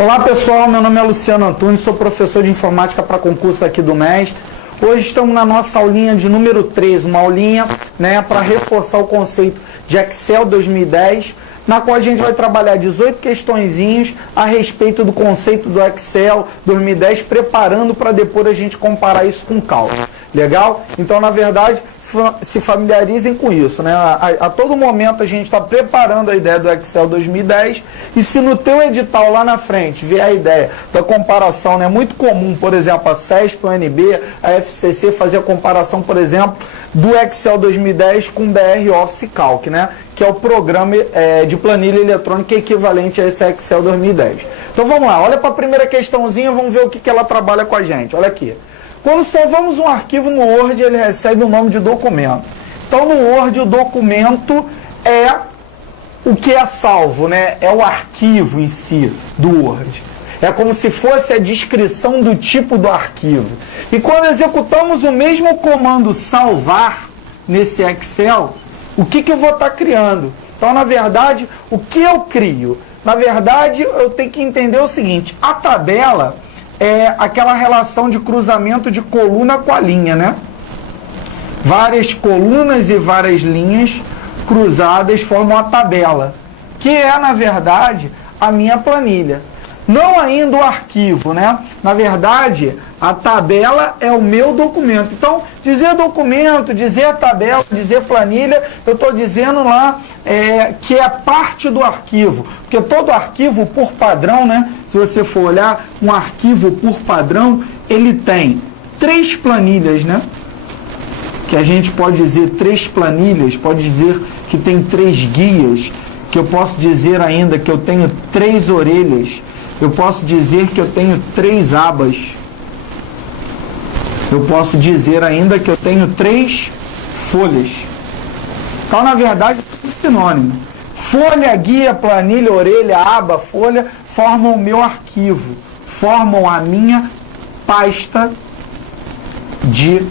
Olá pessoal, meu nome é Luciano Antunes, sou professor de informática para concurso aqui do Mestre. Hoje estamos na nossa aulinha de número 3, uma aulinha para reforçar o conceito de Excel 2010, na qual a gente vai trabalhar 18 questõezinhas a respeito do conceito do Excel 2010, preparando para depois a gente comparar isso com cálculo. Legal? Então, na verdade, se familiarizem com isso, né? A todo momento a gente está preparando a ideia do Excel 2010 e se no teu edital lá na frente vier a ideia da comparação, né? Muito comum, por exemplo, a CESP, o UNB, a FCC fazer a comparação, por exemplo, do Excel 2010 com o BR Office Calc, né? Que é o programa de planilha eletrônica equivalente a esse Excel 2010. Então vamos lá, olha para a primeira questãozinha, vamos ver o que ela trabalha com a gente. Olha aqui. Quando salvamos um arquivo no Word, ele recebe o nome de documento. Então, no Word, o documento é o que é salvo, né? É o arquivo em si do Word. É como se fosse a descrição do tipo do arquivo. E quando executamos o mesmo comando salvar nesse Excel, o que eu vou estar criando? Então, na verdade, o que eu crio? Na verdade, eu tenho que entender o seguinte, a tabela é aquela relação de cruzamento de coluna com a linha, né? Várias colunas e várias linhas cruzadas formam a tabela, que é, na verdade, a minha planilha. Não ainda o arquivo, né? Na verdade, a tabela é o meu documento. Então, dizer documento, dizer tabela, dizer planilha, eu estou dizendo lá que é parte do arquivo. Porque todo arquivo, por padrão, né? Se você for olhar, um arquivo por padrão, ele tem 3 planilhas, né? Que a gente pode dizer 3 planilhas, pode dizer que tem 3 guias, que eu posso dizer ainda que eu tenho 3 orelhas, eu posso dizer que eu tenho 3 abas. Eu posso dizer ainda que eu tenho 3 folhas. Então, na verdade, é um sinônimo. Folha, guia, planilha, orelha, aba, folha, formam o meu arquivo. Formam a minha pasta de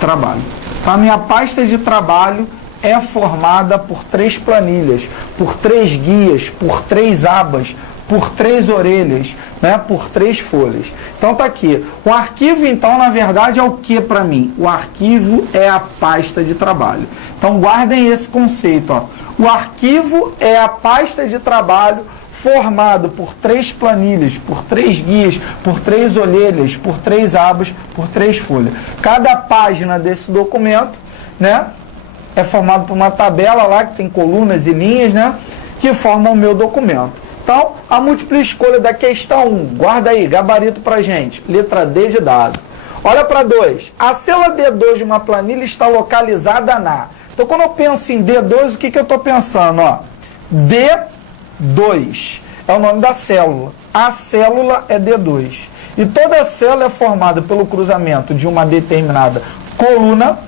trabalho. Então, a minha pasta de trabalho é formada por 3 planilhas, por 3 guias, por 3 abas, por 3 orelhas, né, por 3 folhas. Então tá aqui. O arquivo, então, na verdade, é o que para mim? O arquivo é a pasta de trabalho. Então guardem esse conceito. Ó. O arquivo é a pasta de trabalho formado por 3 planilhas, por 3 guias, por 3 orelhas, por 3 abas, por 3 folhas. Cada página desse documento, né, é formado por uma tabela lá que tem colunas e linhas, né, que formam o meu documento. Então, a múltipla escolha da questão 1, guarda aí, gabarito pra gente, letra D de dado. Olha para 2, a célula D2 de uma planilha está localizada na... Então, quando eu penso em D2, o que eu estou pensando? Ó, D2 é o nome da célula, a célula é D2. E toda célula é formada pelo cruzamento de uma determinada coluna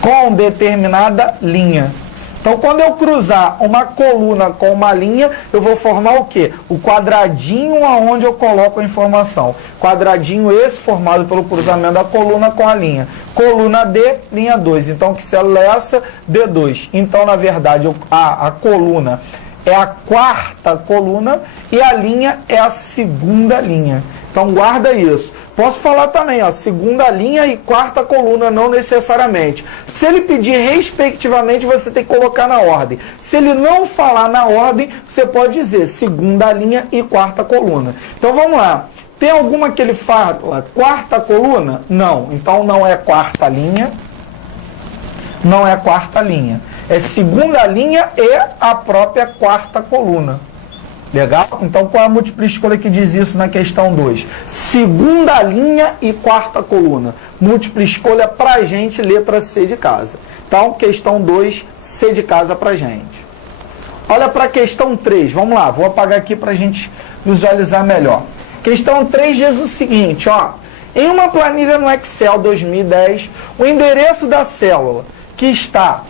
com determinada linha. Então, quando eu cruzar uma coluna com uma linha, eu vou formar o quê? O quadradinho aonde eu coloco a informação. Quadradinho esse formado pelo cruzamento da coluna com a linha. Coluna D, linha 2. Então, que célula é essa? D2. Então, na verdade, a coluna é a 4ª coluna e a linha é a 2ª linha. Então, guarda isso. Posso falar também, ó, 2ª linha e 4ª coluna, não necessariamente. Se ele pedir respectivamente, você tem que colocar na ordem. Se ele não falar na ordem, você pode dizer 2ª linha e 4ª coluna. Então, vamos lá. Tem alguma que ele fala 4ª coluna? Não. Então, não é 4ª linha. Não é 4ª linha. É 2ª linha e a própria 4ª coluna. Legal? Então, qual é a múltipla escolha que diz isso na questão 2? 2ª linha e 4ª coluna. Múltipla escolha pra gente, letra C de casa. Então, questão 2, C de casa pra gente. Olha para a questão 3. Vamos lá, vou apagar aqui pra gente visualizar melhor. Questão 3 diz o seguinte, ó. Em uma planilha no Excel 2010, o endereço da célula que está...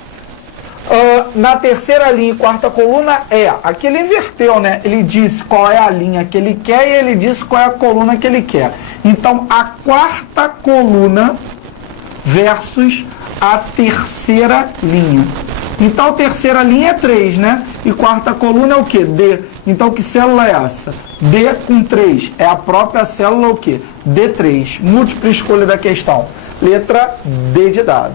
na 3ª linha e 4ª coluna aqui ele inverteu, né? Ele disse qual é a linha que ele quer e ele disse qual é a coluna que ele quer. Então, a 4ª coluna versus a 3ª linha. Então, a terceira linha é 3, né? E quarta coluna é o quê? D. Então, que célula é essa? D com 3. É a própria célula o quê? D3. Múltipla escolha da questão. Letra D de dado.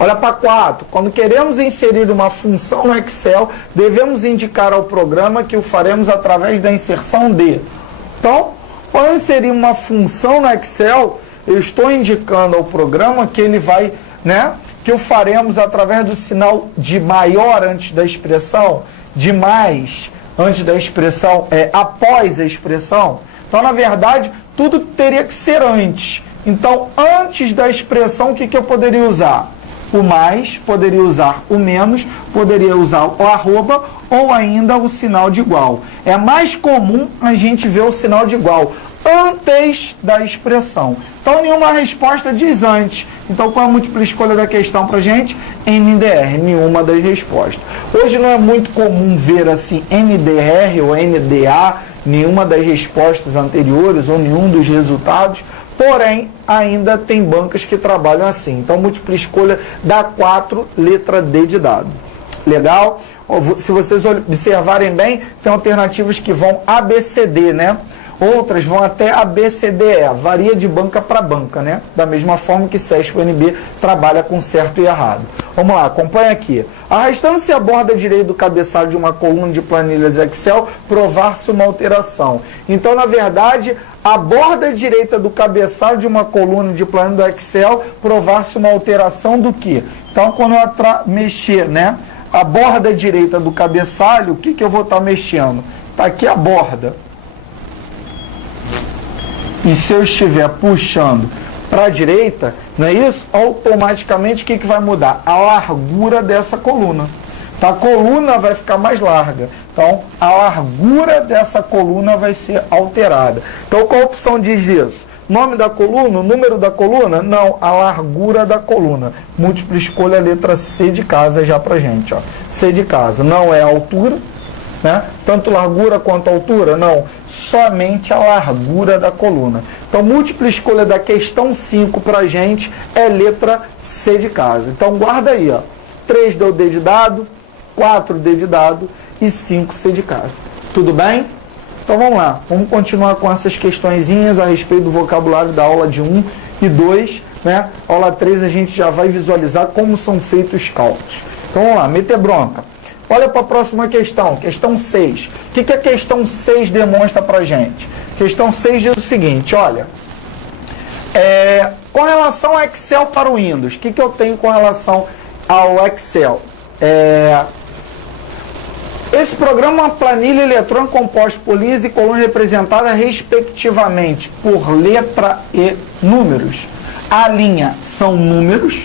Olha para 4. Quando queremos inserir uma função no Excel, devemos indicar ao programa que o faremos através da inserção D. Então, quando inserir uma função no Excel, eu estou indicando ao programa que ele vai, né, que o faremos através do sinal de maior antes da expressão, de mais antes da expressão, após a expressão. Então, na verdade, tudo teria que ser antes. Então, antes da expressão, o que eu poderia usar? O mais, poderia usar o menos, poderia usar o arroba ou ainda o sinal de igual. É mais comum a gente ver o sinal de igual antes da expressão. Então, nenhuma resposta diz antes. Então, qual é a múltipla escolha da questão para a gente? NDR, nenhuma das respostas. Hoje não é muito comum ver assim NDR ou NDA, nenhuma das respostas anteriores ou nenhum dos resultados. Porém, ainda tem bancas que trabalham assim. Então, múltipla escolha da 4, letra D de dado. Legal? Se vocês observarem bem, tem alternativas que vão ABCD, né? Outras vão até ABCDE, varia de banca para banca, né? Da mesma forma que SESC UNB trabalha com certo e errado. Vamos lá, acompanha aqui. Arrastando-se a borda direita do cabeçalho de uma coluna de planilhas Excel, provar-se uma alteração. Então, na verdade, a borda direita do cabeçalho de uma coluna de planilha do Excel, provar-se uma alteração do quê? Então, quando eu mexer, né, a borda direita do cabeçalho, o que eu vou estar mexendo? Está aqui a borda. E se eu estiver puxando para a direita, não é isso? Automaticamente o que vai mudar? A largura dessa coluna. Então, a coluna vai ficar mais larga. Então, a largura dessa coluna vai ser alterada. Então, qual opção diz isso? Nome da coluna, o número da coluna? Não, a largura da coluna. Múltipla escolha, letra C de casa já pra gente. Ó. C de casa. Não é a altura, né? Tanto largura quanto altura? Não, somente a largura da coluna. Então, múltipla escolha da questão 5 pra gente é letra C de casa. Então, guarda aí, ó. 3 deu D de dado, 4 D de dado e 5 C de casa. Tudo bem? Então vamos lá, vamos continuar com essas questõezinhas a respeito do vocabulário da aula de 1 e 2, né? Aula 3 a gente já vai visualizar como são feitos os cálculos. Então vamos lá, meter bronca. Olha para a próxima questão, questão 6. O que a questão 6 demonstra para a gente? Questão 6 diz o seguinte, olha, com relação ao Excel para o Windows, o que eu tenho com relação ao Excel? Esse programa é uma planilha eletrônica composta por linhas e colunas representadas respectivamente por letra e números. A linha são números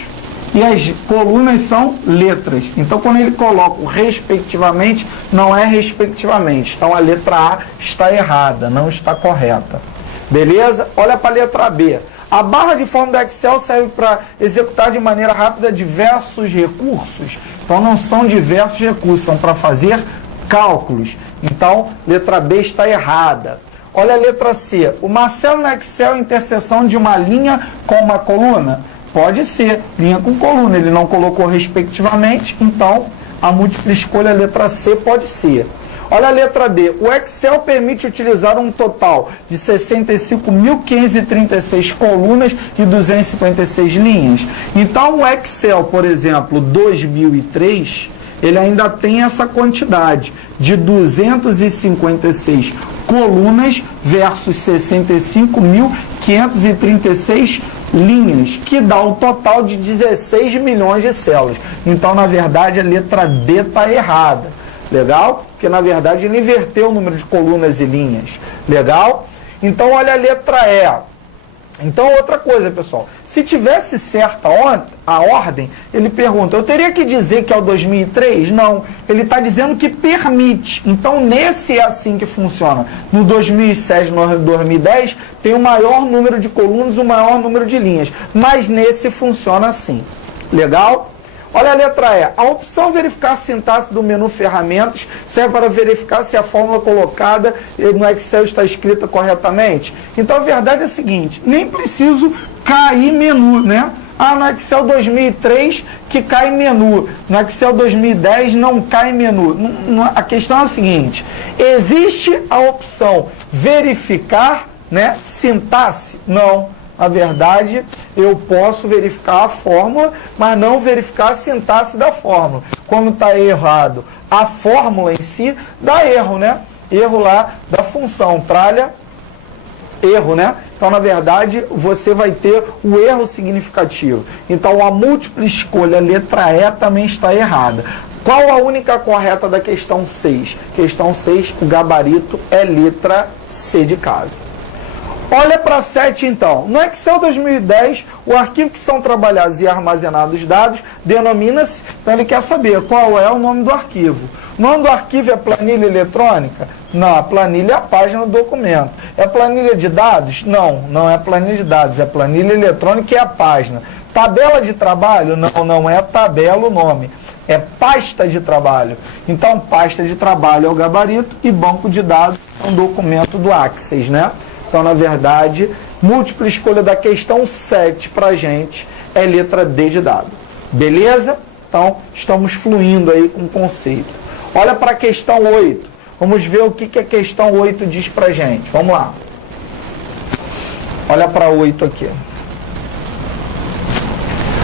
e as colunas são letras. Então, quando ele coloca o respectivamente, não é respectivamente. Então, a letra A está errada, não está correta. Beleza? Olha para a letra B. A barra de forma do Excel serve para executar de maneira rápida diversos recursos. Então, não são diversos recursos, são para fazer cálculos. Então, letra B está errada. Olha a letra C. O Marcelo no Excel, interseção de uma linha com uma coluna? Pode ser, linha com coluna. Ele não colocou respectivamente, então a múltipla escolha, letra C, pode ser. Olha a letra D. O Excel permite utilizar um total de 65.536 colunas e 256 linhas. Então, o Excel, por exemplo, 2003, ele ainda tem essa quantidade de 256 colunas versus 65.536 linhas, que dá um total de 16 milhões de células. Então, na verdade, a letra D está errada. Legal? Porque, na verdade, ele inverteu o número de colunas e linhas. Legal? Então, olha a letra E. Então, outra coisa, pessoal. Se tivesse certa a ordem, ele pergunta, eu teria que dizer que é o 2003? Não. Ele está dizendo que permite. Então, nesse é assim que funciona. No 2007, no 2010, tem o maior número de colunas, o maior número de linhas. Mas nesse funciona assim. Legal? Olha a letra E. A opção verificar a sintaxe do menu ferramentas serve para verificar se a fórmula colocada no Excel está escrita corretamente. Então, a verdade é a seguinte, nem preciso cair menu, né? Ah, no Excel 2003 que cai menu, no Excel 2010 não cai menu. A questão é a seguinte, existe a opção verificar, né, sintaxe? Não. Na verdade, eu posso verificar a fórmula, mas não verificar a sintaxe da fórmula. Quando está errado a fórmula em si, dá erro, né? Erro lá da função, tralha, erro, né? Então, na verdade, você vai ter o erro significativo. Então, a múltipla escolha, letra E, também está errada. Qual a única correta da questão 6? Questão 6, o gabarito é letra C de casa. Olha para 7 então. No Excel 2010, o arquivo que são trabalhados e armazenados os dados denomina-se, então ele quer saber qual é o nome do arquivo. O nome do arquivo é planilha eletrônica? Não, a planilha é a página do documento. É planilha de dados? Não, não é planilha de dados, é planilha eletrônica e é a página. Tabela de trabalho? Não, não é tabela o nome. É pasta de trabalho. Então, pasta de trabalho é o gabarito e banco de dados é um documento do Access, né? Então, na verdade, múltipla escolha da questão 7 para a gente é letra D de dado. Beleza? Então, estamos fluindo aí com o conceito. Olha para a questão 8. Vamos ver o que a questão 8 diz para a gente. Vamos lá. Olha para 8 aqui.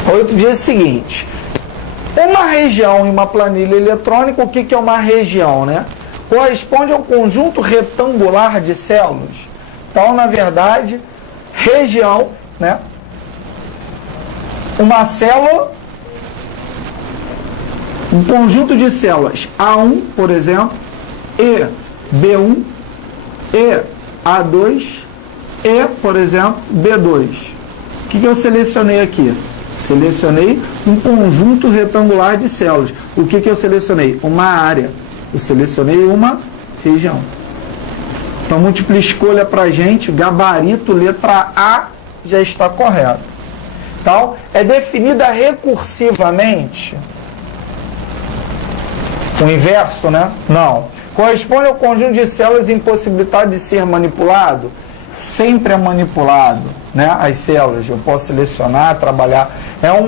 A 8 diz o seguinte. Uma região em uma planilha eletrônica, o que é uma região, né? Corresponde ao conjunto retangular de células. Então, na verdade, região, né? Uma célula, um conjunto de células A1, por exemplo, e B1, e A2, e, por exemplo, B2. O que eu selecionei aqui? Selecionei um conjunto retangular de células. O que eu selecionei? Uma área. Eu selecionei uma região. Então, múltipla escolha para a gente, gabarito, letra A, já está correto. Então, é definida recursivamente. O inverso, né? Não. Corresponde ao conjunto de células impossibilitado de ser manipulado? Sempre é manipulado, né? As células, eu posso selecionar, trabalhar.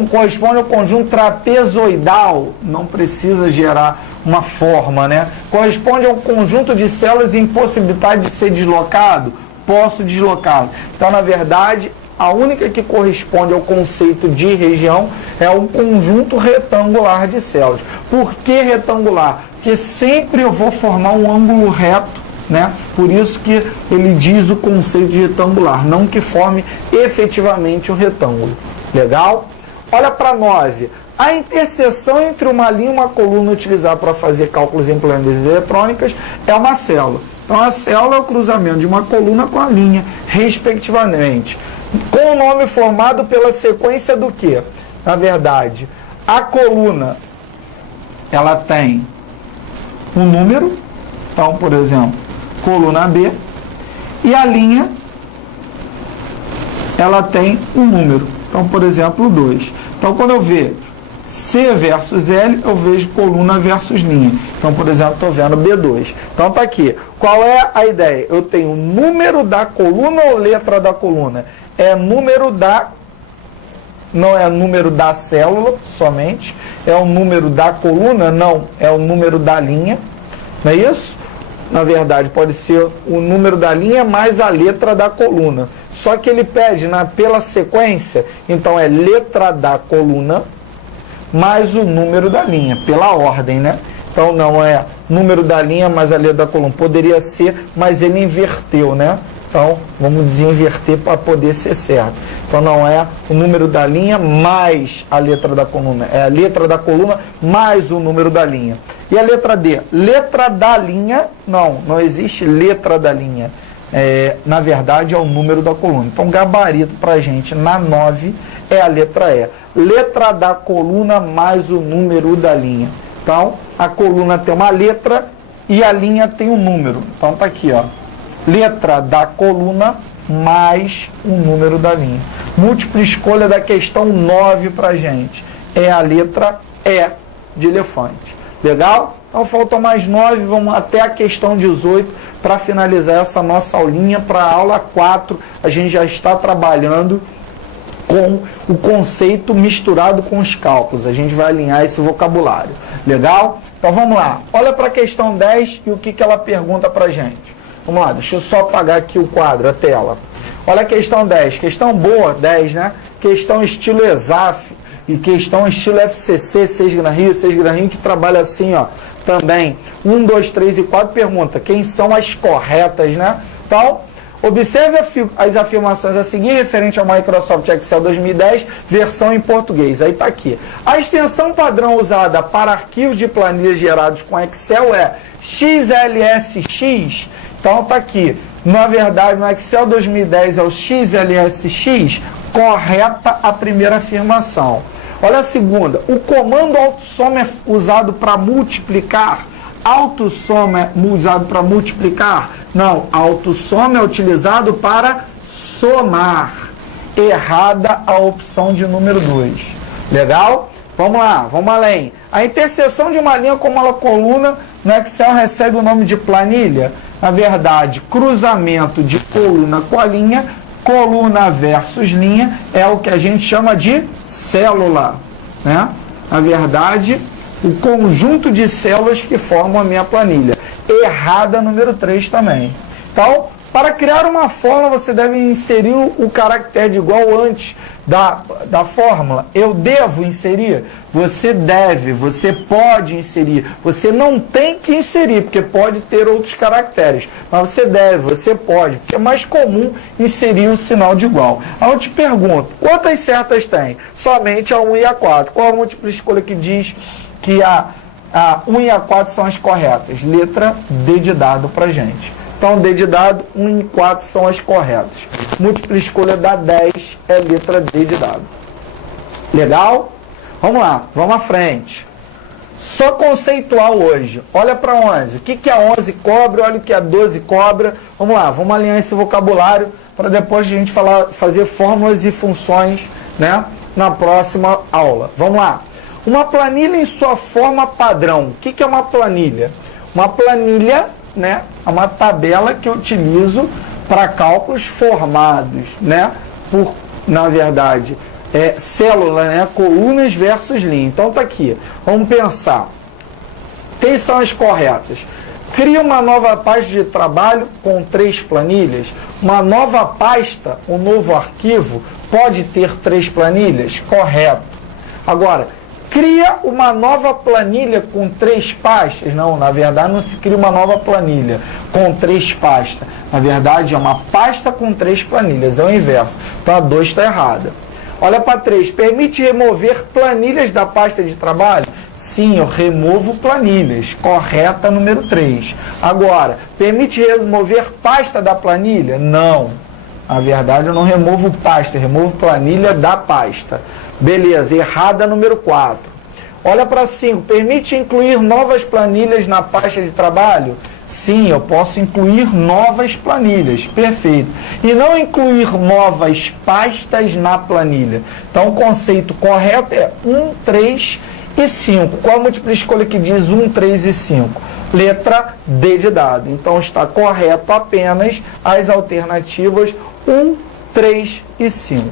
Corresponde ao conjunto trapezoidal, não precisa gerar uma forma, né? Corresponde ao conjunto de células impossibilitado de ser deslocado? Posso deslocá-lo. Então, na verdade, a única que corresponde ao conceito de região é um conjunto retangular de células. Por que retangular? Porque sempre eu vou formar um ângulo reto, né? Por isso que ele diz o conceito de retangular, não que forme efetivamente um retângulo. Legal? Olha para 9. A interseção entre uma linha e uma coluna utilizada para fazer cálculos em planilhas eletrônicas é uma célula. Então, a célula é o cruzamento de uma coluna com a linha, respectivamente. Com o nome formado pela sequência do quê? Na verdade, a coluna, ela tem um número. Então, por exemplo, coluna B. E a linha, ela tem um número. Então, por exemplo, 2. Então, quando eu vejo C versus L, eu vejo coluna versus linha. Então, por exemplo, estou vendo B2. Então, está aqui. Qual é a ideia? Eu tenho o número da coluna ou letra da coluna? É número da... Não é número da célula somente. É o número da coluna? Não. É o número da linha. Não é isso? Na verdade, pode ser o número da linha mais a letra da coluna. Só que ele pede pela sequência, então é letra da coluna mais o número da linha, pela ordem, né? Então não é número da linha mais a letra da coluna. Poderia ser, mas ele inverteu, né? Então vamos desinverter para poder ser certo. Então não é o número da linha mais a letra da coluna, é a letra da coluna mais o número da linha. E a letra D? Letra da linha, não existe letra da linha. Na verdade é o número da coluna. Então gabarito para a gente na 9 é a letra E. Letra da coluna mais o número da linha. Então a coluna tem uma letra e a linha tem um número. Então tá aqui, ó. Letra da coluna mais o número da linha. Múltipla escolha da questão 9 para a gente. É a letra E de elefante. Legal? Então faltam mais 9, vamos até a questão 18 para finalizar essa nossa aulinha. Para a aula 4, a gente já está trabalhando com o conceito misturado com os cálculos. A gente vai alinhar esse vocabulário. Legal? Então vamos lá. Olha para a questão 10 e o que ela pergunta para a gente. Vamos lá, deixa eu só apagar aqui o quadro, a tela. Olha a questão 10. Questão boa, 10, né? Questão estilo ESAF e questão estilo FCC, 6 Gran Rio, 6 Gran Rio, que trabalha assim, ó, também. 1, 2, 3 e 4 pergunta quem são as corretas, né? Então, observe as afirmações a seguir referente ao Microsoft Excel 2010, versão em português. Aí está aqui. A extensão padrão usada para arquivos de planilhas gerados com Excel é XLSX. Então está aqui. Na verdade, no Excel 2010 é o XLSX. Correta a primeira afirmação. Olha a segunda. O comando autossoma é usado para multiplicar. Autossoma é usado para multiplicar? Não, autossoma é utilizado para somar. Errada a opção de número 2. Legal? Vamos lá, vamos além. A interseção de uma linha com uma coluna no Excel recebe o nome de planilha? Na verdade, cruzamento de coluna com a linha, coluna versus linha, é o que a gente chama de célula, né? Na verdade, o conjunto de células que formam a minha planilha. Errada número 3 também. Então, para criar uma fórmula, você deve inserir o caractere de igual antes da fórmula. Eu devo inserir? Você deve, você pode inserir. Você não tem que inserir, porque pode ter outros caracteres. Mas você deve, você pode, porque é mais comum inserir o sinal de igual. Aí eu te pergunto, quantas certas tem? Somente a 1 e a 4. Qual a múltipla escolha que diz que a 1 e a 4 são as corretas? Letra D de dado para gente. Então, D de dado, 1 e 4 são as corretas. Múltipla escolha da 10 é letra D de dado. Legal? Vamos lá, vamos à frente. Só conceitual hoje. Olha para 11. O que a 11 cobra? Olha o que a 12 cobra. Vamos lá, vamos alinhar esse vocabulário para depois a gente fazer fórmulas e funções, né, na próxima aula. Vamos lá. Uma planilha em sua forma padrão. O que é uma planilha? Uma planilha, né, é uma tabela que eu utilizo para cálculos formados, né, por, na verdade, célula, né, colunas versus linha. Então tá aqui. Vamos pensar. Quem são as corretas? Cria uma nova pasta de trabalho com 3 planilhas. Uma nova pasta, um novo arquivo, pode ter 3 planilhas? Correto. Agora, cria uma nova planilha com 3 pastas? Não, na verdade não se cria uma nova planilha com 3 pastas. Na verdade é uma pasta com 3 planilhas, é o inverso. Então a 2 está errada. Olha para 3. Permite remover planilhas da pasta de trabalho? Sim, eu removo planilhas. Correta número 3. Agora, permite remover pasta da planilha? Não. Na verdade eu não removo pasta, eu removo planilha da pasta. Beleza, errada número 4. Olha para 5. Permite incluir novas planilhas na pasta de trabalho? Sim, eu posso incluir novas planilhas. Perfeito. E não incluir novas pastas na planilha. Então, o conceito correto é 1, 3 e 5. Qual a múltipla escolha que diz 1, 3 e 5? Letra D de dado. Então, está correto apenas as alternativas 1, 3 e 5.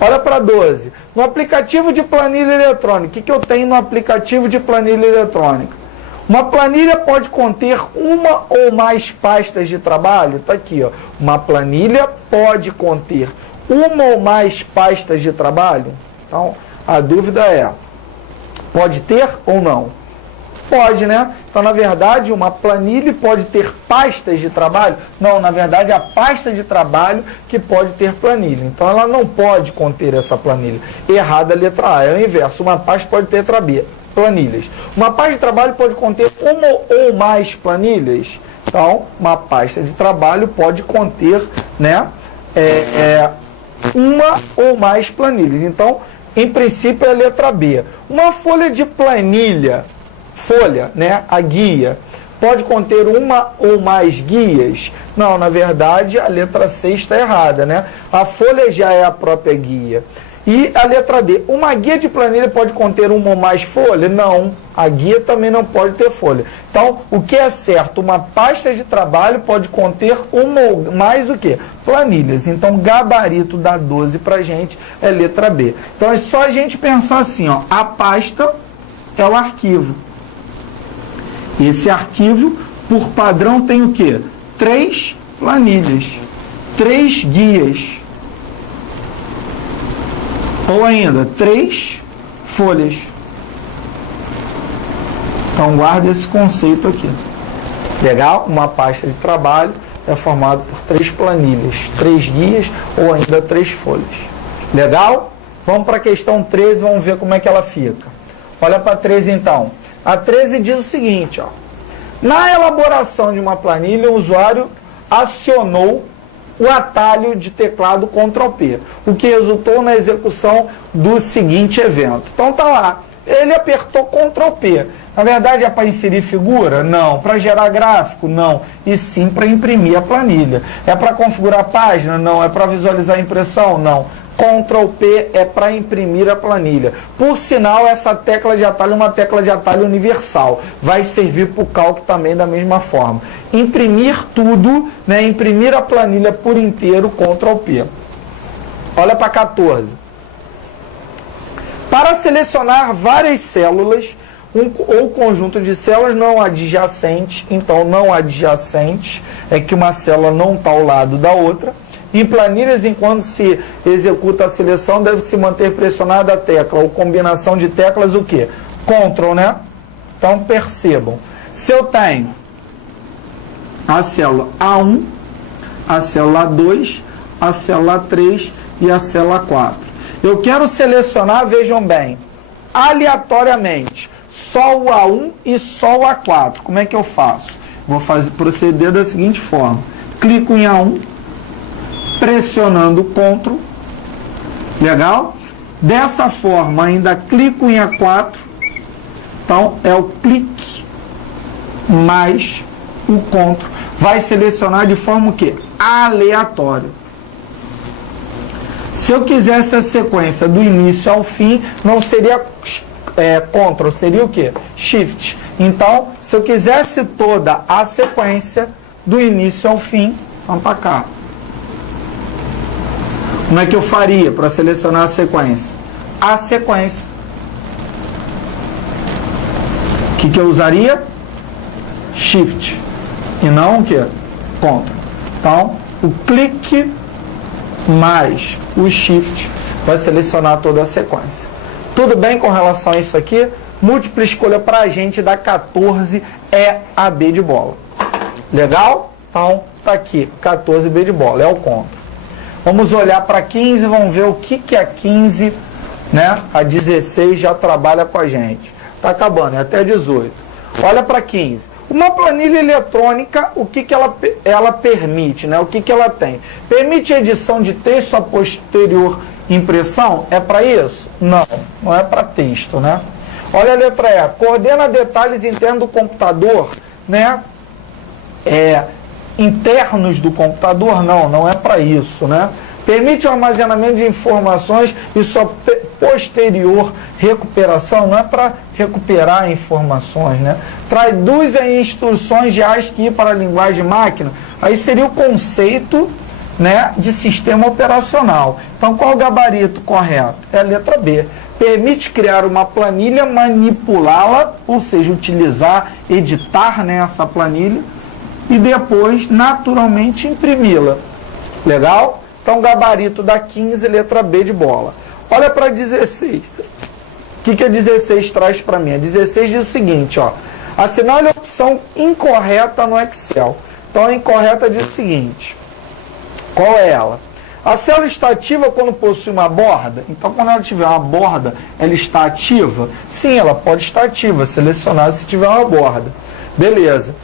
Olha para 12. No aplicativo de planilha eletrônica, o que eu tenho no aplicativo de planilha eletrônica? Uma planilha pode conter uma ou mais pastas de trabalho? Está aqui, ó. Uma planilha pode conter uma ou mais pastas de trabalho? Então, a dúvida é, pode ter ou não? Pode, né? Então, na verdade, uma planilha pode ter pastas de trabalho? Não, na verdade, é a pasta de trabalho que pode ter planilha. Então, ela não pode conter essa planilha. Errada a letra A, é o inverso. Uma pasta pode ter planilhas. Uma pasta de trabalho pode conter uma ou mais planilhas? Então, uma pasta de trabalho pode conter, né, uma ou mais planilhas. Então, em princípio, é a letra B. Uma folha de planilha, né, a guia, pode conter uma ou mais guias? Não, na verdade, a letra C está errada, né? A folha já é a própria guia. E a letra D, uma guia de planilha pode conter uma ou mais folhas? Não, a guia também não pode ter folha. Então, o que é certo? Uma pasta de trabalho pode conter uma ou mais o quê? Planilhas. Então, gabarito da 12 pra gente é letra B. Então, é só a gente pensar assim, ó, a pasta é o arquivo. Esse arquivo, por padrão, tem o quê? 3 planilhas, 3 guias. Ou ainda, 3 folhas. Então, guarda esse conceito aqui. Legal? Uma pasta de trabalho é formada por 3 planilhas, 3 guias ou ainda 3 folhas. Legal? Vamos para a questão 13, vamos ver como é que ela fica. Olha para a 13 então. A 13 diz o seguinte, ó. Na elaboração de uma planilha, o usuário acionou o atalho de teclado Ctrl+P, o que resultou na execução do seguinte evento. Então tá lá, ele apertou Ctrl+P. Na verdade é para inserir figura? Não. Para gerar gráfico? Não. E sim para imprimir a planilha. É para configurar a página? Não. É para visualizar a impressão? Não. Ctrl+P é para imprimir a planilha. Por sinal, essa tecla de atalho é uma tecla de atalho universal. Vai servir para o cálculo também da mesma forma. Imprimir tudo, né? Imprimir a planilha por inteiro, Ctrl+P. Olha para 14. Para selecionar várias células, ou conjunto de células não adjacentes, então não adjacentes é que uma célula não está ao lado da outra. Em planilhas, enquanto se executa a seleção, deve se manter pressionada a tecla, ou combinação de teclas, o quê? Ctrl, né? Então, percebam. Se eu tenho a célula A1, a célula A2, a célula A3 e a célula A4. Eu quero selecionar, vejam bem, aleatoriamente, só o A1 e só o A4. Como é que eu faço? Vou proceder da seguinte forma. Clico em A1, pressionando Ctrl, legal? Dessa forma, ainda clico em A4, então é o clique mais o Ctrl. Vai selecionar de forma o quê? Aleatória. Se eu quisesse a sequência do início ao fim, não seria Ctrl, seria o quê? Shift. Então, se eu quisesse toda a sequência do início ao fim, vamos para cá. Como é que eu faria para selecionar a sequência? A sequência. O que eu usaria? Shift. E não o quê? Ctrl. Então, o clique mais o Shift vai selecionar toda a sequência. Tudo bem com relação a isso aqui? Múltipla escolha para a gente da 14 é a B de bola. Legal? Então, tá aqui, 14 B de bola, é o Ctrl. Vamos olhar para 15, vamos ver o que a 15, né? A 16 já trabalha com a gente. Tá acabando, é até 18. Olha para 15. Uma planilha eletrônica, o que ela permite, né? O que ela tem? Permite edição de texto a posterior impressão? É para isso? Não, não é para texto, né? Olha a letra E. Coordena detalhes internos do computador, né? Internos do computador? Não, não é para isso, né? Permite o armazenamento de informações e sua posterior recuperação, não é para recuperar informações, né? Traduz em instruções de ASCII para a linguagem máquina, aí seria o conceito, né, de sistema operacional. Então, qual é o gabarito correto? É a letra B. Permite criar uma planilha, manipulá-la, ou seja, utilizar, editar, né, essa planilha, e depois, naturalmente, imprimi-la. Legal? Então, gabarito da 15, letra B de bola. Olha para 16. O que a 16 traz para mim? A 16 diz o seguinte, ó. Assinale a opção incorreta no Excel. Então, a incorreta diz o seguinte. Qual é ela? A célula está ativa quando possui uma borda? Então, quando ela tiver uma borda, ela está ativa? Sim, ela pode estar ativa, selecionada se tiver uma borda. Beleza.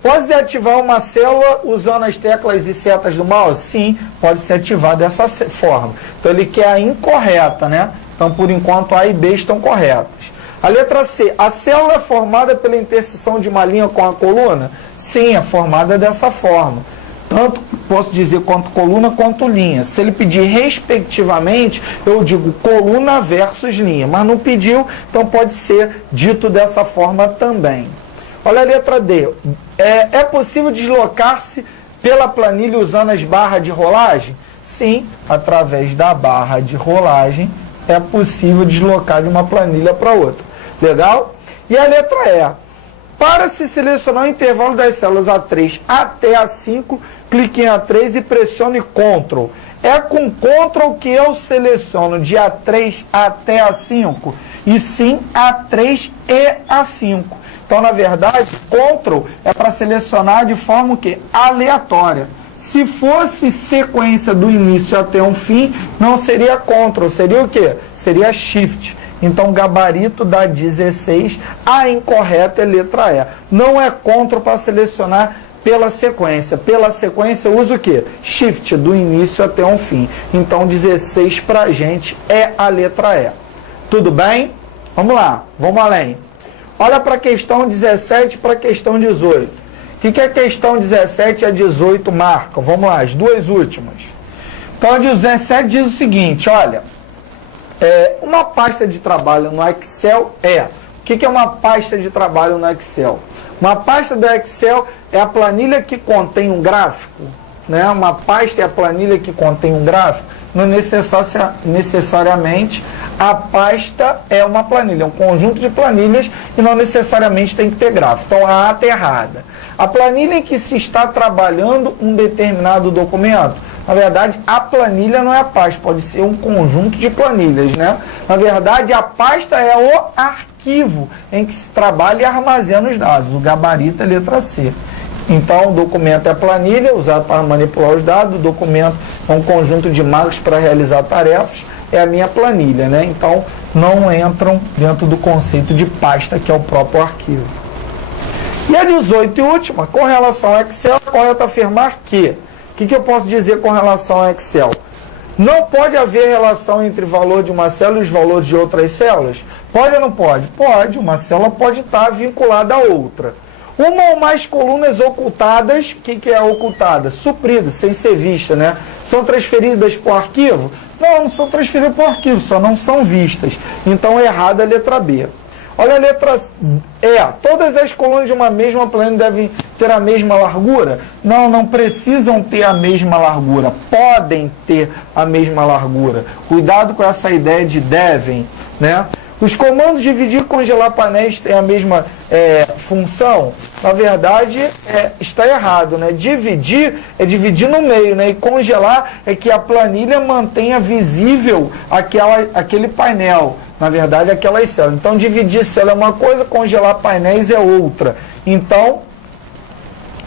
Pode ativar uma célula usando as teclas e setas do mouse? Sim, pode ser ativado dessa forma. Então, ele quer a incorreta, né? Então, por enquanto, A e B estão corretas. A letra C, a célula é formada pela interseção de uma linha com a coluna? Sim, é formada dessa forma. Tanto posso dizer quanto coluna quanto linha. Se ele pedir respectivamente, eu digo coluna versus linha. Mas não pediu, então pode ser dito dessa forma também. Olha a letra D. É possível deslocar-se pela planilha usando as barras de rolagem? Sim, através da barra de rolagem é possível deslocar de uma planilha para outra. Legal? E a letra E. Para se selecionar o intervalo das células A3 até A5, clique em A3 e pressione Ctrl. É com Ctrl que eu seleciono de A3 até A5? E sim, A3 e A5. Então, na verdade, Ctrl é para selecionar de forma o quê? Aleatória. Se fosse sequência do início até o fim, não seria Ctrl, seria o quê? Seria Shift. Então, gabarito da 16, a incorreta é letra E. Não é Ctrl para selecionar pela sequência. Pela sequência, eu uso o quê? Shift, do início até o fim. Então, 16 para a gente é a letra E. Tudo bem? Vamos lá, vamos além. Olha para a questão 17 e para a questão 18. O que a questão 17 e a 18 marcam? Vamos lá, as duas últimas. Então, a 17 diz o seguinte, olha... uma pasta de trabalho no Excel O que é uma pasta de trabalho no Excel? Uma pasta do Excel é a planilha que contém um gráfico, né? Uma pasta é a planilha que contém um gráfico. Não necessariamente a pasta é uma planilha, é um conjunto de planilhas e não necessariamente tem que ter gráfico. Então a A está errada. A planilha em que se está trabalhando um determinado documento. Na verdade, a planilha não é a pasta, pode ser um conjunto de planilhas, né? Na verdade, a pasta é o arquivo em que se trabalha e armazena os dados. O gabarito é a letra C. Então, o documento é a planilha, usado para manipular os dados. O documento é um conjunto de marcos para realizar tarefas. É a minha planilha, né? Então, não entram dentro do conceito de pasta, que é o próprio arquivo. E a 18 e última, com relação ao Excel, é correto afirmar que... O que eu posso dizer com relação ao Excel? Não pode haver relação entre o valor de uma célula e os valores de outras células? Pode ou não pode? Pode. Uma célula pode estar vinculada a outra. Uma ou mais colunas ocultadas, o que é ocultada? Suprida, sem ser vista, né? São transferidas para o arquivo? Não, não são transferidas para o arquivo, só não são vistas. Então, errada a letra B. Olha a letra E. Todas as colunas de uma mesma planilha devem ter a mesma largura? Não, não precisam ter a mesma largura. Podem ter a mesma largura. Cuidado com essa ideia de devem, né? Os comandos dividir e congelar painéis têm a mesma função? Na verdade, está errado, né? Dividir é dividir no meio, né? E congelar é que a planilha mantenha visível aquele painel. Na verdade, aquelas células. Então, dividir célula é uma coisa, congelar painéis é outra. Então,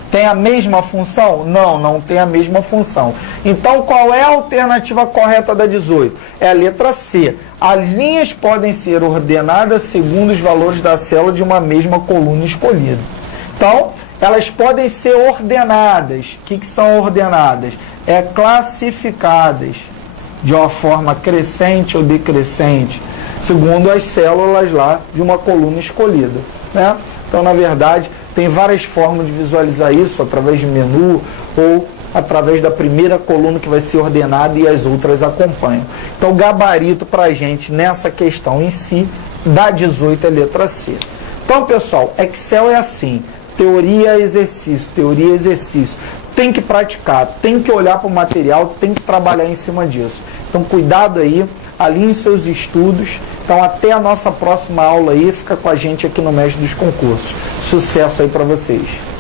tem a mesma função? Não, não tem a mesma função. Então, qual é a alternativa correta da 18? É a letra C. As linhas podem ser ordenadas segundo os valores da célula de uma mesma coluna escolhida. Então, elas podem ser ordenadas. O que são ordenadas? Classificadas de uma forma crescente ou decrescente, segundo as células lá de uma coluna escolhida, né? Então, na verdade, tem várias formas de visualizar isso, através de menu ou através da primeira coluna que vai ser ordenada e as outras acompanham. Então, o gabarito para a gente nessa questão em si, da 18 é letra C. Então, pessoal, Excel é assim, teoria, exercício. Tem que praticar, tem que olhar para o material, tem que trabalhar em cima disso. Então, cuidado aí, alinhe seus estudos. Então, até a nossa próxima aula aí, fica com a gente aqui no Mestre dos Concursos. Sucesso aí para vocês!